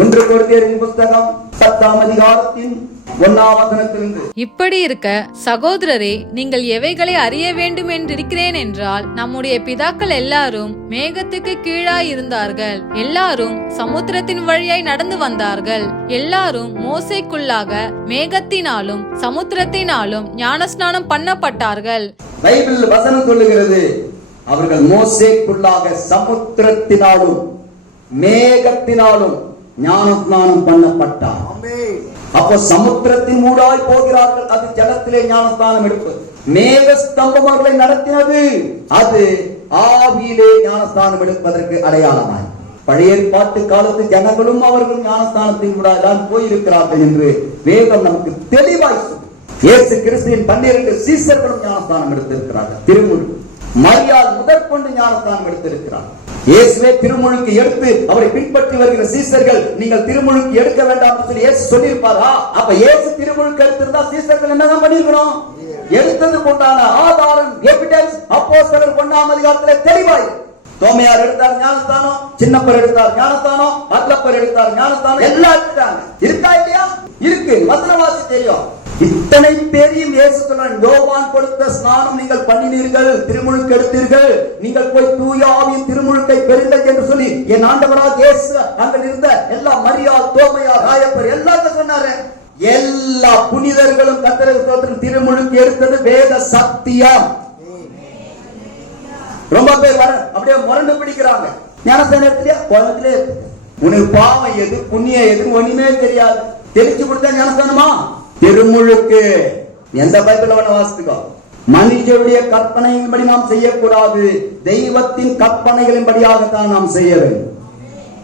ஒன்று கொரிந்தியரின் புத்தகம் 10ஆம் அதிகாரத்தின் 1ஆம் வசனத்திலிருந்து, இப்படி இருக்க சகோதரரே, நீங்கள் எவைகளை அறிய வேண்டும் என்றிருக்கிறேன் என்றால், நம்முடைய பிதாக்கள் எல்லாரும் மேகத்துக்கு கீழாய் இருந்தார்கள், எல்லாரும் சமுத்திரத்தின் வழியாய் நடந்து வந்தார்கள், எல்லாரும் மோசேக்குள்ளாக மேகத்தினாலும் சமுத்திரத்தினாலும் ஞானஸ்நானம் பண்ணப்பட்டார்கள். பைபிள் வசனம் சொல்லுகிறது, அவர்கள் மோசேக்குள்ளாக சமுத்திரத்தினாலும் மேகத்தினாலும் ஞானஸ்நானம் பண்ணப்பட்டார். அப்போ சமுத்திரத்தின் மூடாய் போகிறார்கள், அது ஜலத்திலே ஞானஸ்நானம் எடுப்பது. மேக ஸ்தம்பம் அவர்களை நடத்தினது, அது ஆவியிலே ஞானஸ்நானம் எடுப்பதற்கு அடையாளமாய். பழைய ஏற்பாட்டு காலத்து ஜனங்களும் அவர்கள் ஞானஸ்நானத்தின் மூடாய் தான் போயிருக்கிறார்கள் என்று வேதம் நமக்கு தெளிவாய் சொல்லும். இயேசு கிறிஸ்துவின் 12 சீசர்களும் ஞானஸ்நானம் எடுத்திருக்கிறார்கள். திருமுழுக்கு மரியாள் முதற்கொண்டு ஞானஸ்நானம் எடுத்திருக்கிறார். இயேசுவே திருமுழுக்கு எடுத்து அவரை பின்பற்றி வருகிற சீசர்கள், நீங்கள் திருமுழுக்கு எடுக்க வேண்டாம் என்று சொல்லி இயேசு சொல்லியிருப்பாரா? அப்ப இயேசு திருமுழுக்கு எடுத்திருந்தா சீசர்கள் என்னதான் பண்ணிருக்கணும்? எடுத்ததுக்கு உண்டான ஆதாரம், எவிடன்ஸ் அப்போஸ்தலர் 1ஆம் அதிகாரத்திலே தெளிவாய். தோமையார் எடுத்தார் ஞானஸ்தானம், சின்னப்பர் எடுத்தார் ஞானஸ்தானம், அத்லப்பர் எடுத்தார் ஞானஸ்தானம், எல்லாம் எடுத்தாங்க. இருக்கா இல்லையா? இருக்கு, வசனவாசி தெரியும். இத்தனை பேரையும் இயேசு சொன்னார், யோவான் கொடுத்த ஸ்நானம் நீங்கள் பண்ணினீர்கள், திருமுழுக்கு எடுத்தீர்கள், நீங்கள் போய் தூய ஆவியின் திருமுழுக்கை பெறுங்கள் என்று சொல்லி என் ஆண்டவராக இயேசு அங்க இருந்த எல்லா மரியாள், தோமையார், ராயப்பர் எல்லாத்தையும் சொன்னாரு. எல்லா புனிதர்களும் கர்த்தருக்கு ஸ்தோத்திரம் திருமுழுக்கு எடுத்தது வேத சத்தியம். ரொம்ப பேர் அப்படியே முரண்டு பிடிக்கிறாங்க. ஞானஸ்தானத்திலே கோலத்திலே உனக்கு பாவம் எது புண்ணியம் எது ஒண்ணுமே தெரியாது, தெளிச்சு கொடுத்தா ஞானஸ்தானமா? திருமுழுக்கு எந்த பைபிள் வேணா வாசித்துக்கோ. மனுஷருடைய கற்பனையின்படி நாம் செய்யக்கூடாது, தெய்வத்தின் கற்பனைகளின்படியாகத்தான் நாம் செய்ய வேண்டும்.